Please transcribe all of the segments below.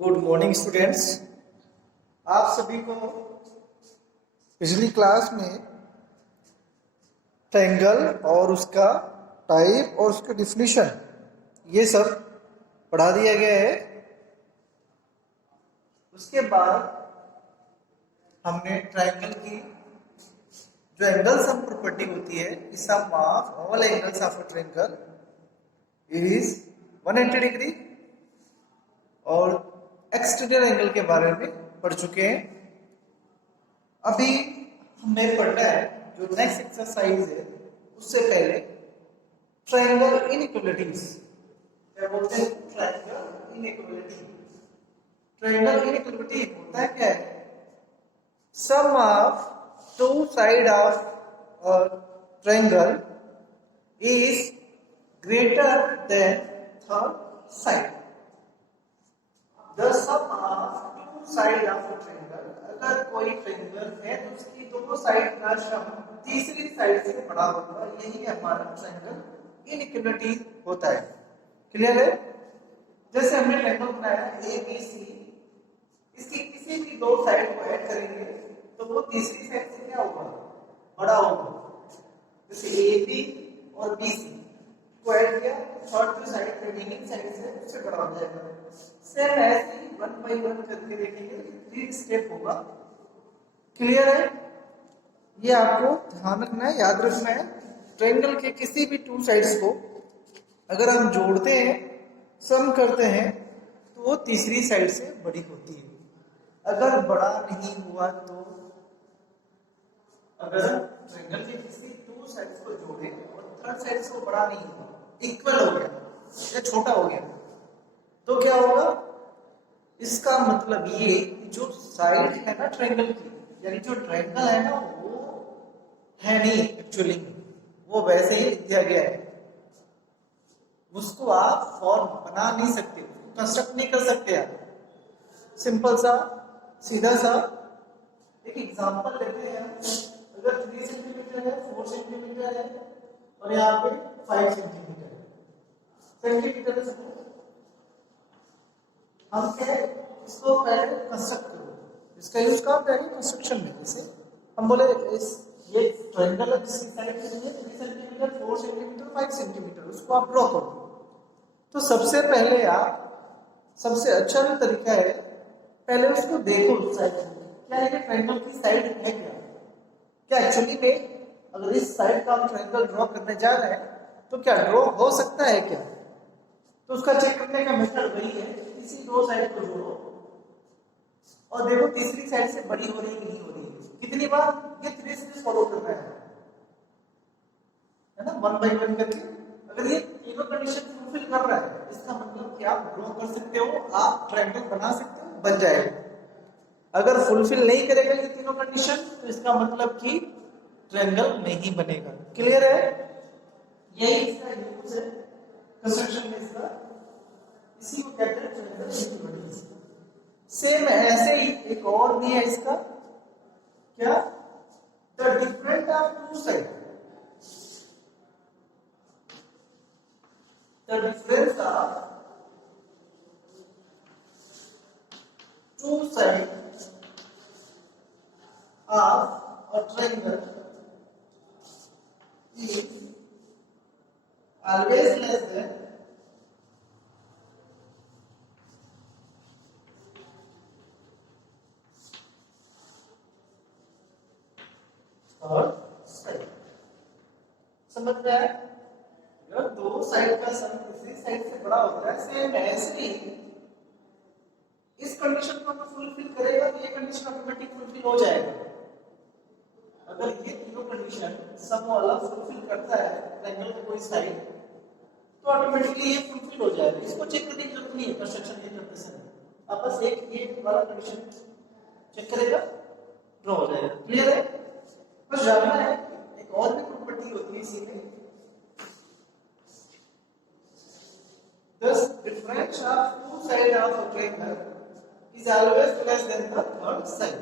Good morning students. आप सभी को पिछली क्लास में ट्रायंगल और उसका टाइप और उसका डिफिनीशन ये सब पढ़ा दिया गया है। उसके बाद हमने ट्रायंगल की जो एंगल सम प्रॉपर्टी होती है, sum of all angles of a triangle is 180 degree और एक्सटीरियर एंगल के बारे में पढ़ चुके हैं। अभी हमें पढ़ना है जो नेक्स्ट एक्सरसाइज है, उससे पहले ट्रायंगल इनइक्वालिटीज क्या बोलते हैं। ट्रायंगल इनइक्वालिटी, ट्रायंगल इनइक्वालिटी होता है क्या है? Sum of two side of a triangle is greater than third side. The sum of two side of a triangle, अगर कोई ट्रायंगल है तो उसकी दोनों साइड का सम तीसरी साइड से बड़ा होगा, यही हमारा ट्रायंगल इनइक्वालिटी होता है। क्लियर है? जैसे हमने ट्रायंगल बनाया ए बी सी, इसकी किसी भी दो साइड को ऐड करेंगे तो वो तीसरी साइड से क्या होगा? बड़ा होगा। जैसे ए बी और बी सी को ऐड किया, थर्ड साइड रिमेनिंग साइड से उससे बड़ा हो जाएगा। सेम ऐसे ही 1 by 1 करके देखेंगे, 3 स्टेप होगा। क्लियर है? ये आपको ध्यान रखना है, याद रखना है। ट्रायंगल के किसी भी टू साइड्स को अगर हम जोड़ते हैं, सम करते हैं, तो वो तीसरी साइड से बड़ी होती है। अगर बड़ा नहीं हुआ तो अगर ट्रायंगल के किसी टू साइड्स को जोड़े और थर्ड साइड से वो बड़ा नहीं हुआ, इक्वल हो गया या छोटा हो गया, तो क्या होगा? इसका मतलब ये जो साइड है ना ट्रायंगल की, यानी जो ट्रायंगल है ना वो है नहीं, एक्चुअली वो वैसे ही दिया गया है, उसको आप फॉर्म बना नहीं सकते, कंस्ट्रक्ट नहीं कर सकते आप। सिंपल सा सीधा सा एक एग्जांपल लेते हैं। अगर 3 सेंटीमीटर है, 4 सेंटीमीटर है और यहाँ पे 5 सेंटीमीटर है, हम क्या इसको पहले कंस्ट्रक्ट करो, इसका यूज कहाँ पे आएगा? कंस्ट्रक्शन में। जैसे हम बोले ये ट्रायंगल है जिसकी साइड कितनी है? 3 सेंटीमीटर, 4 सेंटीमीटर, 5 सेंटीमीटर, उसको आप ड्रॉ करो। तो सबसे पहले आप, सबसे अच्छा जो तरीका है, पहले उसको देखो साइड क्या है, ट्रायंगल की साइड है क्या एक्चुअली में। अगर इस साइड का हम ट्रायंगल ड्रॉ करने जा रहे हैं तो क्या ड्रॉ हो सकता है क्या? तो उसका चेक करने का मेथड वही है, किसी दो साइड को जोड़ो और देखो तीसरी साइड से बड़ी हो रही है कि नहीं हो रही है। कितनी बार? ये 3 स्टेप्स फॉलो करना है ना, 1 by 1 करके। अगर ये तीनों कंडीशन फुलफिल कर रहा है, इसका मतलब कि आप ड्रॉ कर सकते हो, आप ट्रायंगल बना सकते हो, बन जाएगा। अगर फुलफिल नहीं करेगा ये तीनों कंडीशन, तो इसका मतलब कि ट्रायंगल नहीं बनेगा। क्लियर है? यही इसका यूज है कंस्ट्रक्शन में, इसका इसी को कहते हैं ट्रायंगल इनइक्वालिटीज। सेम ऐसे ही एक और भी है इसका, क्या? The difference of two side, the difference of two side of a triangle is always less than third side। समझ में आया? अगर दो साइड का सम दूसरी साइड से बड़ा होता है, सेम ऐसे ही इस कंडीशन को अगर फुलफिल करेगा तो ये कंडीशन ऑटोमेटिक फुलफिल हो जाएगा। अगर ये तीनों कंडीशन सम वाला फुलफिल करता है ट्रायंगल का कोई साइड, तो ऑटोमेटिकली ये फुलफिल हो जाएगा। इसको चेक करने की जरूरत नहीं है कंस्ट्रक्शन ये करते समय, आप बस एक ये वाला कंडीशन चेक करेगा, ड्रॉ हो जाएगा। क्लियर है? बस जानना है। एक और भी प्रॉपर्टी होती है इसी में, thus difference of two side of a triangle is always less than the third side।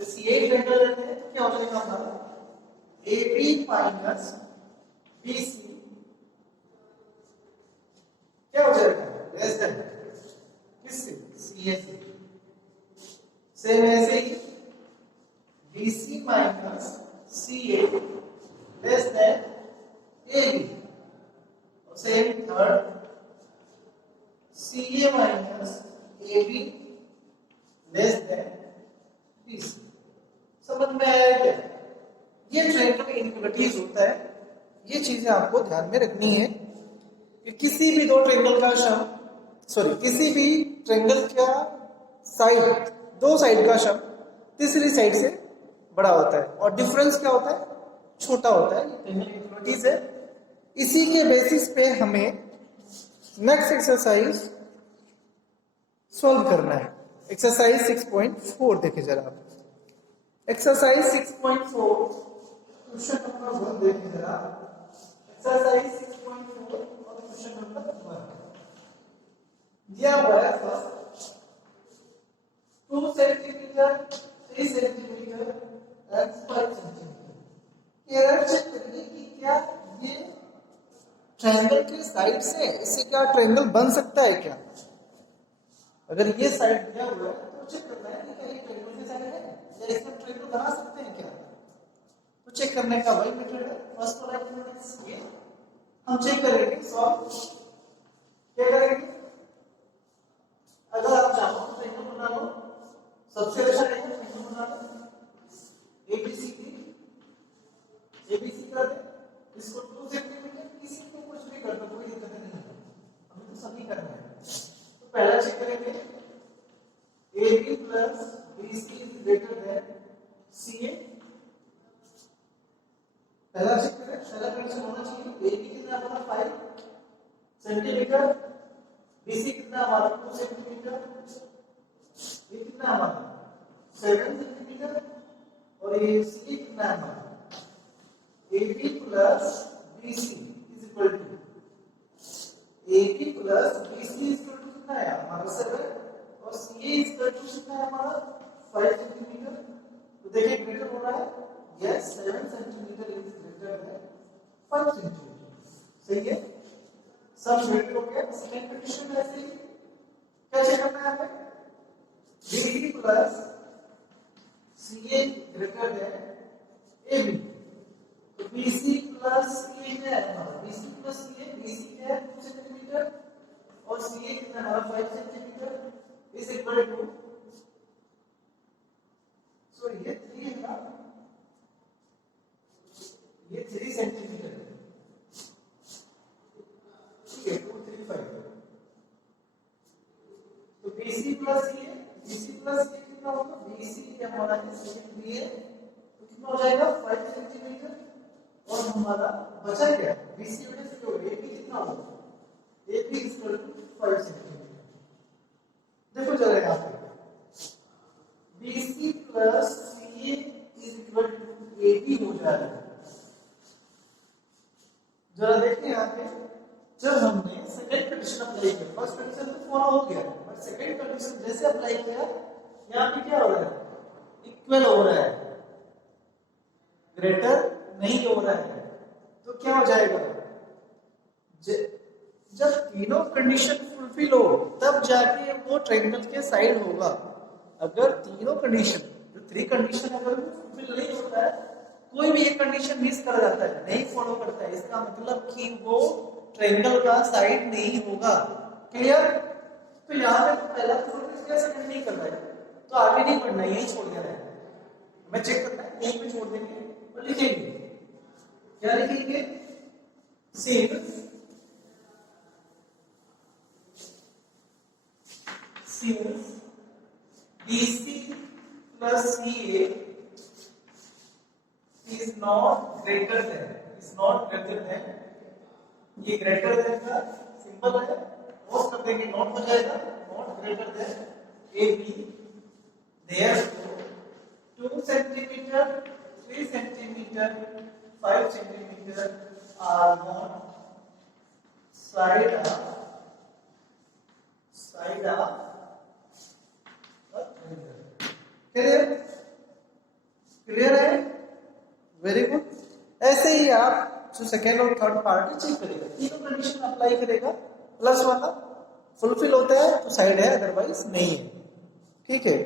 जैसे ये ट्रायंगल लेते हैं तो क्या हो जाएगा हमारा? AB minus BC क्या हो जाएगा? लेस देन किससे? ए से, सेम ऐसे ही BC minus CA less than AB, और same third CA minus AB less than BC। समझ में आया क्या? ये ट्रायंगल इनइक्वालिटीज होता है, ये चीजें आपको ध्यान में रखनी है कि किसी भी दो ट्रायंगल का किसी भी ट्रायंगल का साइड, दो साइड का सम तीसरी साइड से बड़ा होता है और डिफरेंस क्या होता है? छोटा होता है। ये ट्रायंगल इनइक्वालिटीज है। इसी के बेसिस पे हमें नेक्स्ट एक्सरसाइज सॉल्व करना है। एक्सरसाइज 6.4 देखे जरा आप। एक्सरसाइज 6.4 क्वेश्चन नंबर 1 देखे जरा। एक्सरसाइज 6.4 और क्वेश्चन नंबर 1 दिया हुआ है। First 2 centimetre, 3 centimetre and 5 centimetre. Error check करिए कि क्या ये ट्रायंगल के साइड से इससे क्या ट्रायंगल बन सकता है क्या? अगर ये साइड दिया हुआ है तो चेक करना है कि क्या ये ट्रायंगल के साइड है या इसमें ट्रायंगल बना सकते हैं क्या? तो चेक करने का वही मेथड है। फर्स्ट वाला ये हम चेक करेंगे, सॉल्व क्या करेंगे। अगर आप चाहो तो ट्रायंगल बना लो, सबसे अच्छा है ट्रायंगल बना लो। एबीसी कर दे, इसको 2 सेंटीमीटर, किसी को कुछ भी कर दो, कोई दिक्कत नहीं है, हमें तो सभी करना है। तो पहला चेक करेंगे AB plus BC is greater then CA। पहला चेक करें, पहला कंडीशन होना चाहिए AB कितना हमारा 5 सेंटीमीटर, BC कितना हमारा 2 सेंटीमीटर, ये कितना हमारा 7 सेंटीमीटर और ये CA कितना हमारा AB plus BC is equal to AB plus BC is equal to कितना है हमारा 7 और CA is equal to कितना है हमारा 5 सेंटीमीटर। तो देखिए ग्रेटर हो रहा है, yes 7 centimetre is greater then 5 centimetre. सही है, सब ग्रेटर हो गया। सेकंड कंडीशन में ऐसे ही क्या चेक करना है हमें, BC plus CA greater than AB। तो BC प्लस CA क्या है हमारा, BC प्लस CA, BC क्या है 2 सेंटीमीटर और CA कितना है हमारा 5 centimetre is equal to, sorry ये 3 है ना, ये 3 सेंटीमीटर है, ठीक है 2 3 5। तो BC प्लस CA कितना होगा, BC क्या हमारा है 3 है तो कितना हो जाएगा 5 सेंटीमीटर और हमारा बचा क्या BC में से जो AB कितना होगा, AB इक्वल टू 5 सेंटीमीटर। देखो जरा यहाँ पे BC plus CA is equal to AB हो जाएगा। जरा देखिए यहाँ पे, जब हमने सेकंड कंडीशन अप्लाई किया, फर्स्ट कंडीशन तो फॉलो हो गया बट सेकंड कंडीशन जैसे अप्लाई किया यहाँ पे क्या हो रहा है, इक्वल हो रहा है, ग्रेटर नहीं हो रहा है। तो क्या हो जाएगा, जब तीनों कंडीशन फुलफिल हो तब जाके वो ट्रायंगल के साइड होगा। अगर तीनों कंडीशन, जो 3 कंडीशन अगर फुलफिल नहीं होता है, कोई भी एक कंडीशन मिस कर जाता है, नहीं फॉलो करता है, इसका मतलब कि वो ट्रायंगल का साइड नहीं होगा। क्लियर? तो यहाँ पे तो पहला फुलफिल किया, सेकंड नहीं करना है तो आगे नहीं बढ़ना, यही छोड़ देना है। हमें चेक करना है, यहीं पे छोड़ देंगे और लिखेंगे, क्या लिखेंगे, since BC plus CA is not greater than, ये greater than का सिंबल है, वो कर देंगे, नॉट हो जाएगा, not greater than AB, therefore 2 centimetre, 3 centimetre, 5 centimetre are not side of clear है, वेरी गुड। ऐसे ही आप जो सेकेंड और थर्ड पार्ट चेक करेगा, तीनों कंडीशन अप्लाई करेगा, प्लस वाला फुलफिल होता है तो साइड है, अदरवाइज नहीं है। ठीक है,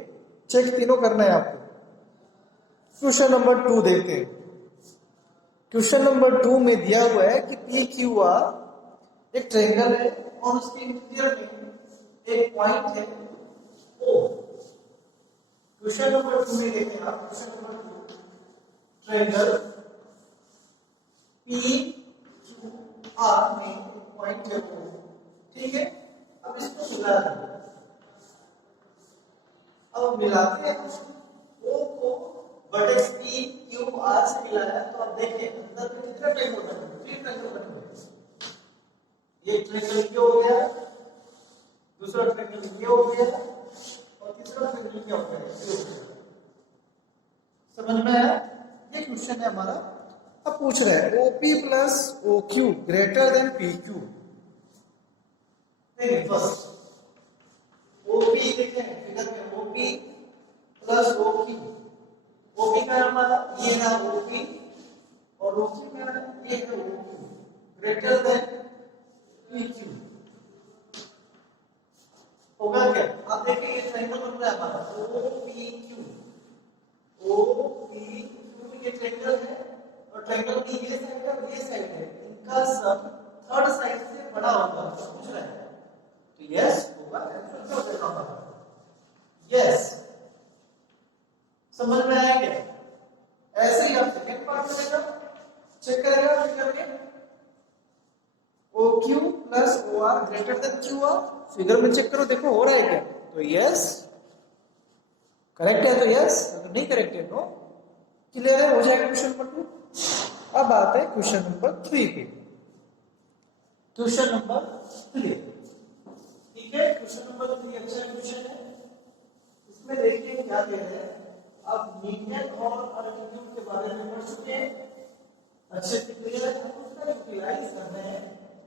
चेक तीनों करना है आपको। क्वेश्चन नंबर 2 देखते हैं। क्वेश्चन नंबर 2 में दिया हुआ है कि पी क्यू आर एक ट्रायंगल है और उसके इंटीरियर में एक पॉइंट है ओ। क्वेश्चन नंबर 2 में देखें आप, question number 2 triangle P Q R में पॉइंट है ओ। ठीक है, अब इसको मिला दें। अब मिलाते हैं ओ को वर्टेक्स पी क्यू आर से मिलाया तो आप देखिए अंदर में कितना ट्रायंगल बना है, 3 ट्रायंगल बने हुए हैं। ये ट्रायंगल ये हो गया, दूसरा ट्रायंगल ये हो गया और तीसरा ट्रायंगल क्या हो गया, ये हो गया। समझ में आया? ये क्वेश्चन है हमारा। अब पूछ रहे हैं OP plus OQ greater than PQ। नहीं, फर्स्ट OP देखें फिगर में, OP प्लस OQ। OP का हमारा ये ना OP और OQ का ये है OQ ग्रेटर देन PQ। होगा क्या? आप देखिए ये ट्रायंगल बन रहा है हमारा OPQ। OPQ में ये ट्रायंगल है और ट्रायंगल की ये साइड है और ये साइड है, इनका सम थर्ड साइड से बड़ा होगा। पूछ रहा है तो यस होगा, आंसर क्या हो जाएगा हमारा? यस। समझ में आया क्या? ऐसे ही आप सेकंड पार्ट करेगा, चेक करेगा फिगर में OQ plus OR greater than QR। Figure में चेक करो, देखो हो रहा है क्या? तो यस करेक्ट है, तो यस, अगर नहीं करेक्ट है नो। क्लियर है? हो जाएगा क्वेश्चन नंबर 2। अब आते हैं क्वेश्चन नंबर 3 पे। क्वेश्चन नंबर 3, ठीक है, क्वेश्चन नंबर 3 अच्छा क्वेश्चन है। इसमें देखिए क्या दे रहे हैं। अब मीडियन और अल्टीट्यूड के बारे में पढ़ चुके हैं, अच्छे से क्लियर है। हम उसका यूटिलाइज करना है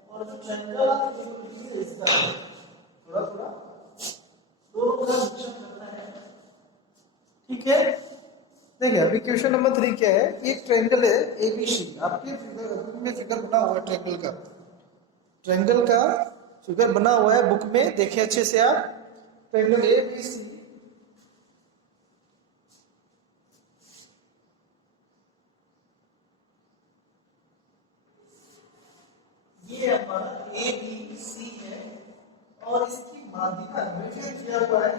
और जो ट्रायंगल है इसका थोड़ा थोड़ा दोनों का मिश्रण करना है। ठीक है, देखिए अभी क्वेश्चन नंबर 3 क्या है। एक ट्रायंगल है ABC, आपके बुक में फिगर बना हुआ है ट्रायंगल का फिगर बना हुआ है बुक में, देखिए अच्छे से आप। ट्रायंगल ABC ये हमारा ABC है और इसकी माध्यिका मीडियन दिया हुआ है।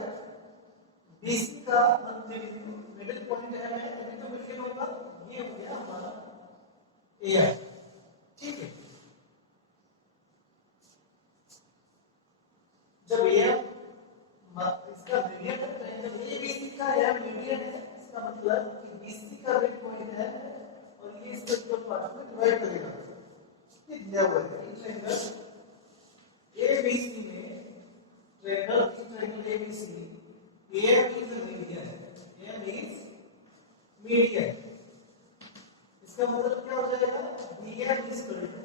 BC का मिडिल पॉइंट है, तो मीडियन होगा, ये हो गया हमारा AI। ठीक है, जब ये इसका मीडियन है, ट्रायंगल ABC का यह मीडियन है, इसका मतलब कि BC का मिड पॉइंट है और ये इसको दो पार्ट में डिवाइड करेगा। ये दिया हुआ है ट्रायंगल ABC में, triangle ABC AM is a median, AM is median। इसका मतलब क्या हो जाएगा? BM is equal to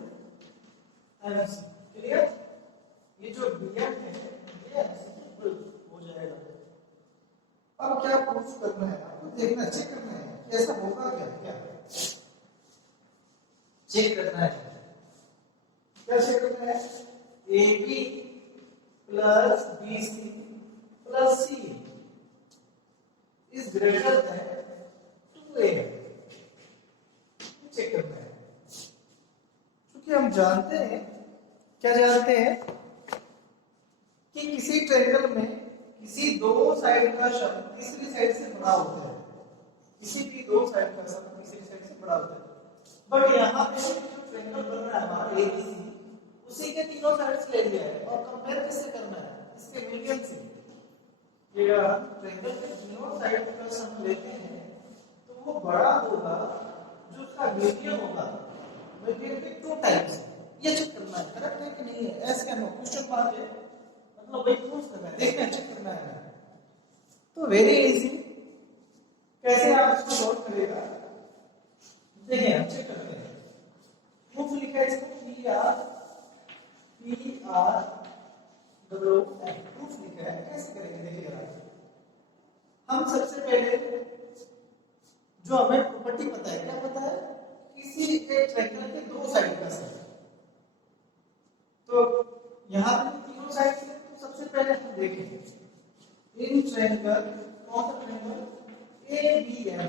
MC। Clear? ये जो BM है ये MC के इक्वल हो जाएगा। अब क्या प्रूफ करना है आपको? देखना, चेक करना है कि ऐसा होगा क्या चेक करना है। क्या चेक करना है? AB plus BC plus C is greater than 2AM। Check करना है, क्योंकि हम जानते हैं, क्या जानते हैं कि किसी ट्रायंगल में किसी दो साइड का सम तीसरी साइड से बड़ा होता है। किसी भी दो साइड का सम तीसरी साइड से बड़ा होता है। बट यहाँ पे जो ट्रायंगल बन रहा है हमारा ABC, उसी के तीनों साइड्स ले लिया है और कंपेयर किससे करना है? इसके मीडियन से। ये ट्रायंगल के तीनों साइड का सम लेते हैं तो वो बड़ा होगा जो उसका मीडियन होगा। मीडियन के 2 टाइप्स, ये चेक करना है करेक्ट है कि नहीं है। एस क्या नो क्वेश्चन मार्क है, मतलब वही प्रूफ करना है, देखना है, चेक करना है। तो वेरी इजी, कैसे आप इसको सॉल्व करेगा? देखिए हम चेक करते हैं। प्रूफ लिखा है इसको PR प्रूफ लिखा है, कैसे करेंगे देखिए। हम सबसे पहले जो हमें प्रॉपर्टी पता है, क्या पता है? किसी एक ट्रायंगल के दो साइड का सम। तो यहां पे तीनों साइड से तो इन ट्रायंगल, कौन सा ट्रायंगल, ए बी एम,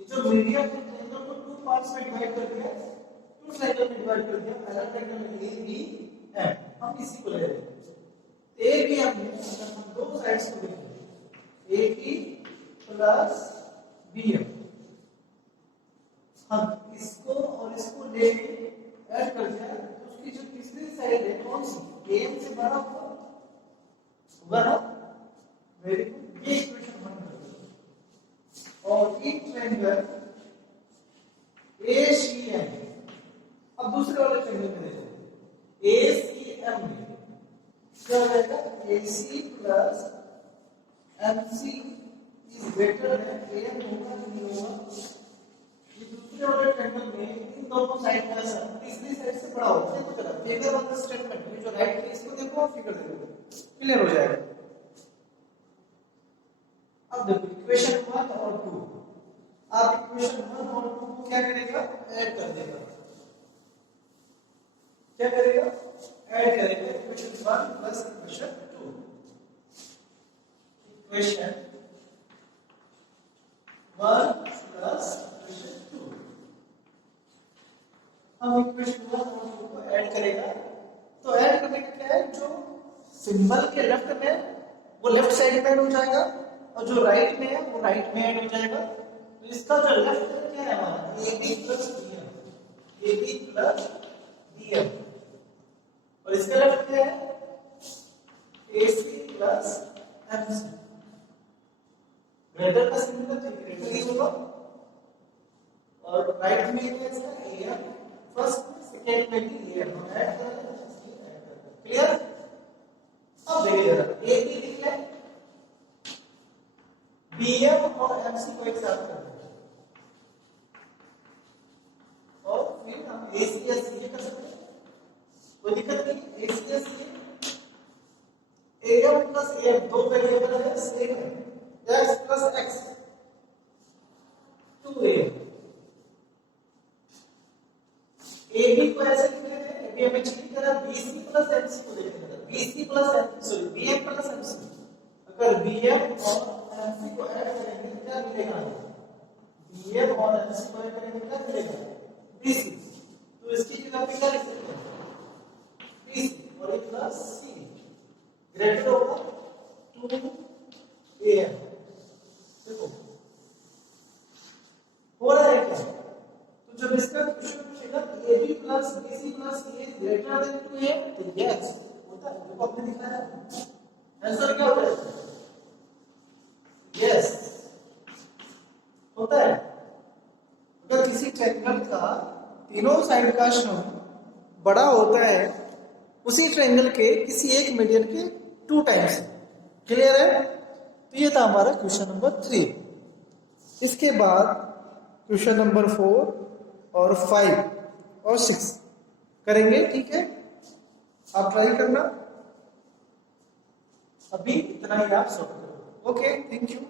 ये जो मीडियम है ट्रायंगल को टू पार्ट्स में डिवाइड कर दिया, टू ट्रायंगल में डिवाइड कर दिया। पहला ट्रायंगल में ए बी एम, हम इसी को ले रहे हैं। ए बी एम में अगर हम दो साइड्स को देखें, A B plus B M, हम इसको और इसको लेके ऐड कर दिया, तो उसकी जो तीसरी साइड है कौन सी, ए एम से बड़ा होगा ना, वेरी गुड, ये इक्वेशन बन गई। और in triangle A C M, अब दूसरे वाले ट्रायंगल में देखो, ए सी एम में क्या हो जाएगा, A C plus M C is greater than A M, होगा नहीं होगा। ये दूसरे वाले ट्रायंगल में इन दोनों साइड का सम तीसरी साइड से बड़ा होगा। देखो चला फिगर ऑफ द स्टेटमेंट, ये जो राइट है इसको देखो और फिगर देखो, क्लियर हो जाएगा। अब देखो इक्वेशन 1 और 2, आप इक्वेशन 1 और 2 को क्या करेगा, ऐड कर देगा। क्या करेगा, ऐड करेगा equation 1 plus equation 2। Equation 1 plus equation 2, हम इक्वेशन 1 और 2 को ऐड करेगा। तो ऐड करने का क्या है, जो सिंबल के लेफ्ट में वो लेफ्ट साइड में ऐड हो जाएगा, और जो राइट में है वो राइट में ऐड हो जाएगा। तो इसका जो लेफ्ट है क्या है हमारा, A B plus B M, A B plus B M, और इसका लेफ्ट क्या है, A C plus M C. Greater का सिंबल तो ग्रेटर ही होगा, और राइट में है इसका ए एम, फर्स्ट सेकेंड में भी ए एम, ऐड कर देना, क्लियर। अब देखिए जरा, ए बी लिख लें, बी एम और एम सी को एक साथ कर दें, और फिर हम ए सी एस सी कर सकते हैं, कोई दिक्कत नहीं। A C S C, A M plus A M दो वेरिएबल है, सेम है, X plus X 2a, A B को ऐसे लिख लेते हैं, ए बी की तरह B C plus M C को देख लेते हैं, B C plus M sorry B M plus M C. अगर बी एम और एम सी को ऐड करेंगे तो क्या मिलेगा, बी एम और एम सी को ऐड करेंगे क्या मिलेगा, बी सी। तो इसकी जगह पे क्या लिख सकते हैं, बी सी, और ये प्लस सी ग्रेटर होगा 2 ए एम। देखो हो रहा है क्या, तो जब इसका क्वेश्चन पूछेगा A B plus B C plus A greater than 2 A, तो यस होता है, देखो आपने दिखाया, आंसर क्या होता है, यस होता है। अगर किसी ट्रायंगल का तीनों साइड का सम बड़ा होता है उसी ट्रायंगल के किसी एक मीडियन के 2 टाइम्स, क्लियर है। तो ये था हमारा क्वेश्चन नंबर 3। इसके बाद क्वेश्चन नंबर 4 और 5 और 6 करेंगे, ठीक है, आप ट्राई करना। अभी इतना ही आप सॉल्व करो। Okay, thank you.